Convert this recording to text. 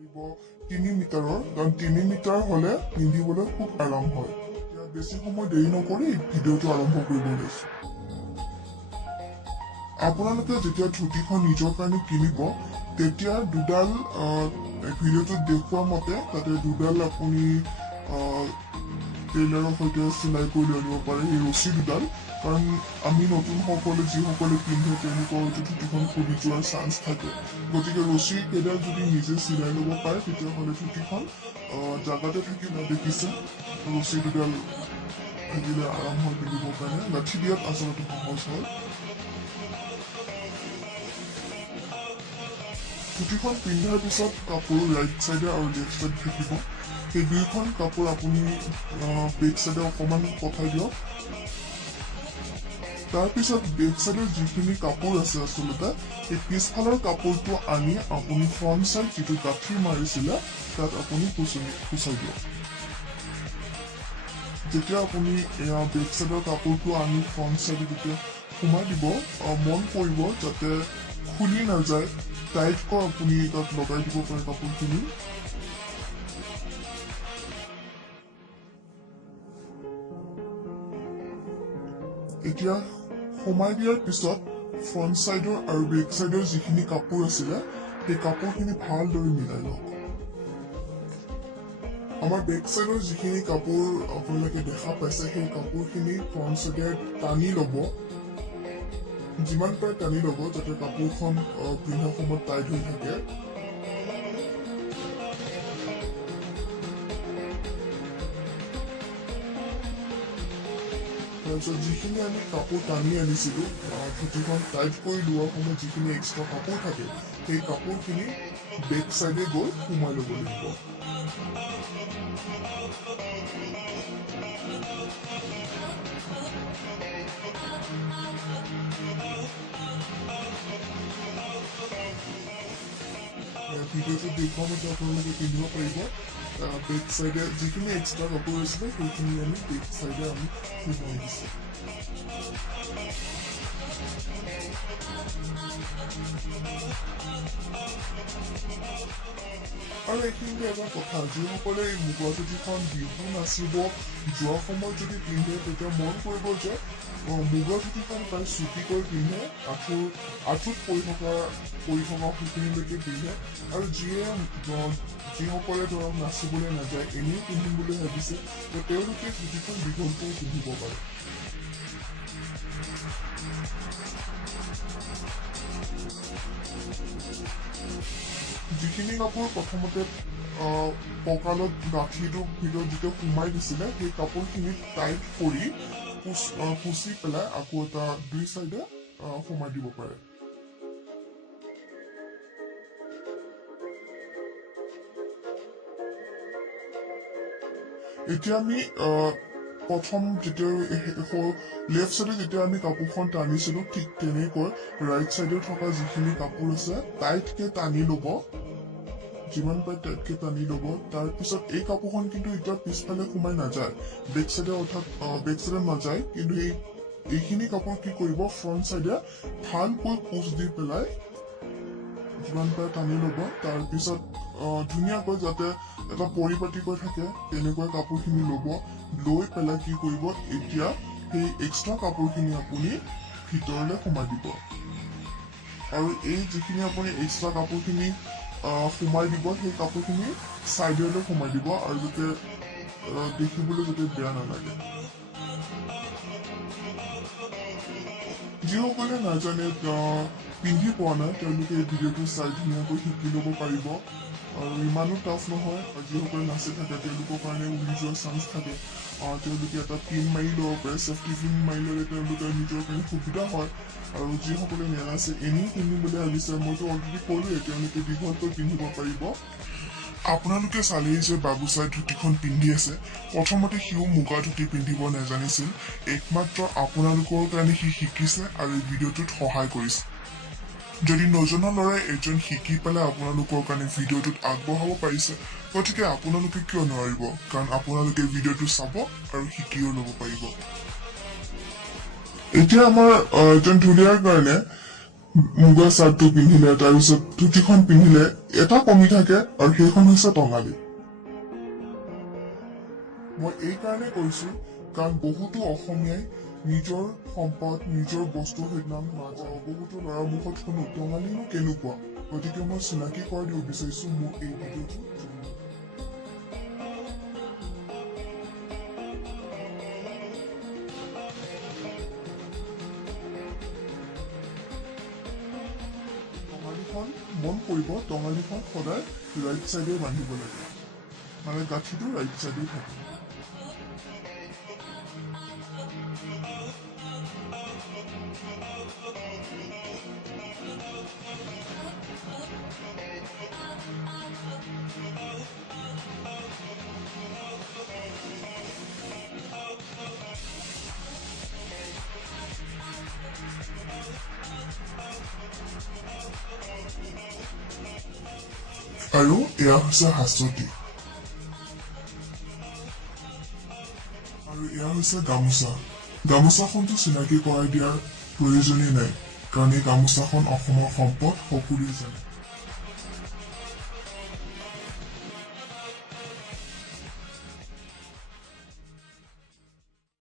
3 মিটাৰৰ কাৰণ 3 মিটাৰ হলে পিন্ধিবলৈ খুব আৰাম হয়। এতিয়া বেছি সময় দেৰি নকৰি ভিডিঅ'টো আৰম্ভ কৰিব লৈছো। আপোনালোকে যেতিয়া ধুতিখন নিজৰ কাৰণে কিনিব তেতিয়া দুডাল ভিডিঅ'টোত দেখুওৱা মতে তাতে দুডাল আপুনি টেইলাৰৰ সৈতে চিলাই কৰি লৈ আনিব পাৰে এই ৰছী দুডাল, কাৰণ আমি নতুন সকলে যিসকলে পিন্ধে তেওঁলোকৰ হয়তো ধুতিখন খুলি যোৱাৰ চান্স থাকে। গতিকে ৰছী কেইডাল যদি নিজে চিলাই ল'ব পাৰে তেতিয়াহ'লে ধুতিখন জাগাতে থাকি দেখিছে ৰছী দুডাল থাকিলে আৰাম হয় পিন্ধিবৰ কাৰণে, গাঁঠি দিয়াত আচলতে সহজ হয়। ধুতিখন পিন্ধাৰ পিছত কাপোৰ ৰাইট চাইডে আৰু লেফ্ট চাইড থাকিব। সেই দুইখন কাপোৰ আপুনি বেক চাইডে অকণমান পঠাই দিয়ক। তাৰপিছত বেক চাইডৰ যিখিনি কাপোৰ আছে আচলতে সেই পিছফালৰ কাপোৰটো আনি আপুনি ফ্ৰণ্ট চাইড যিটো গাঁঠি মাৰিছিলে তাত আপুনি খুচাই দিয়ক। যেতিয়া আপুনি বেক চাইডৰ কাপোৰটো আনি ফ্ৰণ্ট চাইডে যেতিয়া সোমাই দিব, মন কৰিব যাতে খুলি নাযায়, টাইটকৈ আপুনি তাত লগাই দিব পাৰে কাপোৰখিনি। এতিয়া সোমাই দিয়াৰ পিছত ফ্ৰণ্ট চাইডৰ আৰু বেক চাইডৰ যিখিনি কাপোৰ আছিলে সেই কাপোৰখিনি ভালদৰে মিলাই লওক। আমাৰ বেক চাইডৰ যিখিনি কাপোৰ আপোনালোকে দেখা পাইছে সেই কাপোৰখিনি ফ্ৰণ্ট চাইডে টানি ল'ব, যিমান পাৰে টানি ল'ব যাতে কাপোৰখন পিন্ধাৰ সময়ত টাইট হৈ থাকে। তাৰপিছত যিখিনি আমি কাপোৰ টানি আনিছিলো ধুতিখন টাইট কৰি লোৱাৰ সময়ত যিখিনি এক্সট্ৰা কাপোৰ থাকে সেই কাপোৰখিনি বেক চাইডে গৈ সোমাই ল'ব লাগিব। ভিডিঅ'টো দেখুওৱা মতে আপোনালোকে পিন্ধিব পাৰিব। বেক চাইডে যিখিনি এক্সট্ৰা কাপোৰ আছিলে সেইখিনি আমি বেক চাইডে আমি সোমাই দিছোঁ। আৰু এইখিনিতে এটা কথা, যিসকলে এই মুগা ধুতিখন বিহু নাচিব যোৱা সময়ত যদি পিন্ধে তেতিয়া মন কৰিব যে মুগা ধুতিখন প্ৰায় চুটিকৈ পিন্ধে, আঁঠুত পৰি থকা সেইখিনিলৈকে পিন্ধে, আৰু যিসকলে ধৰক নাচিবলৈ নাযায় এনেই পিন্ধিম বুলি ভাবিছে তেওঁলোকে ধুতিখন দীঘলকৈ পিন্ধিব পাৰে। যিখিনি কাপোৰ প্ৰথমতে কঁকালত গাঁঠিটোৰ ভিতৰত যেতিয়া সোমাই দিছিলে সেই কাপোৰখিনি টাইট কৰি কুচি পেলাই আকৌ এটা দুই চাইডে সোমাই দিব পাৰে। এতিয়া আমি প্ৰথম যেতিয়া লেফ্ট চাইডে যেতিয়া আমি কাপোৰখন টানিছিলো ঠিক তেনেকৈ ৰাইট চাইডে থকা যিখিনি কাপোৰ আছে টাইটকে টানি ল'ব, যিমান পাৰে টাইটকে টানি ল'ব। তাৰপিছত এই কাপোৰখন কিন্তু এতিয়া পিছফালে সোমাই নাযায়, বেক চাইডে অৰ্থাৎ বেক চাইডে নাযায়, কিন্তু এইখিনি কাপোৰ কি কৰিব ফ্ৰণ্ট চাইডে ভালকৈ কোচ দি পেলাই যিমান পাৰে টানি ল'ব। তাৰপিছত ধুনীয়াকৈ যাতে এটা পৰিপাটিকৈ থাকে তেনেকৈ কাপোৰখিনি ল'ব। লৈ পেলাই কি কৰিব, এতিয়া সেই এক্সট্ৰা কাপোৰখিনি আপুনি ভিতৰলৈ সোমাই দিব, আৰু এই যিখিনি আপুনি এক্সট্ৰা কাপোৰখিনি সোমাই দিব সেই কাপোৰখিনি চাইডলৈ সোমাই দিব, আৰু যাতে দেখিবলৈ যাতে বেয়া নালাগে। যিসকলে নাজানে পিন্ধি পোৱা নাই তেওঁলোকে এই ভিডিঅ'টো চাই ধুনীয়াকৈ শিকি ল'ব পাৰিব, আৰু ইমানো টাফ নহয়। যিসকলে নাচি থাকে তেওঁলোকৰ কাৰণে উৰি যোৱাৰ চান্স থাকে, তেওঁলোকে এটা পিন মাৰি ল'ব পাৰে, চেফটি পিন মাৰি ল'লে তেওঁলোকৰ নিজৰ কাৰণে সুবিধা হয়। আৰু যিসকলে নেনাচে এনেই পিন্ধিম বুলি ভাবিছে মইতো অলৰেডি ক'লোৱে তেওঁলোকে দীঘলকৈ পিন্ধিব পাৰিব। আপোনালোকে চালেই যে বাবুচাই ধুতিখন পিন্ধি আছে, প্ৰথমতে সিও মুগা ধুতি পিন্ধিব নাজানিছিল, একমাত্ৰ আপোনালোকৰ কাৰণে সি শিকিছে আৰু এই ভিডিঅ'টোত সহায় কৰিছে। যদি নজনা ল'ৰাই এজন শিকি পেলাই আপোনালোকৰ কাৰণে ভিডিঅ'টোত আগবঢ়াব পাৰিছে, গতিকে আপোনালোকে কিয় নোৱাৰিব, কাৰণ আপোনালোকে ভিডিঅ'টো চাব আৰু শিকিও ল'ব পাৰিব। এতিয়া আমাৰ এজন ঢুলীয়াৰ কাৰণে মুগা চাৰ্টটো পিন্ধিলে তাৰপিছত ধুতিখন পিন্ধিলে এটা কমি থাকে আৰু সেইখন হৈছে টঙালি। মই এই কাৰণে কৈছো কাৰণ বহুতো অসমীয়াই নিজৰ সম্পদ নিজৰ বস্তুৰ সেইদিনা নাযাওঁ, বহুতো ল'ৰাৰ মুখত শুনো টঙালিনো কেনেকুৱা, গতিকে মই চিনাকি কৰাই দিব বিচাৰিছো মোৰ এই ভিডিঅ'টো। টঙালিখন মন কৰিব, টঙালিখন সদায় ৰাইট চাইডে বান্ধিব লাগে, মানে গাঁঠিটো ৰাইট চাইডে থাকে। আৰু এয়া হৈছে হাঁচতি, আৰু এয়া হৈছে গামোচা। গামোচাখনটো চিনাকি কৰাই দিয়াৰ প্ৰয়োজনেই নাই, কাৰণ এই গামোচাখন অসমৰ সম্পদ সকলোৱে জানে।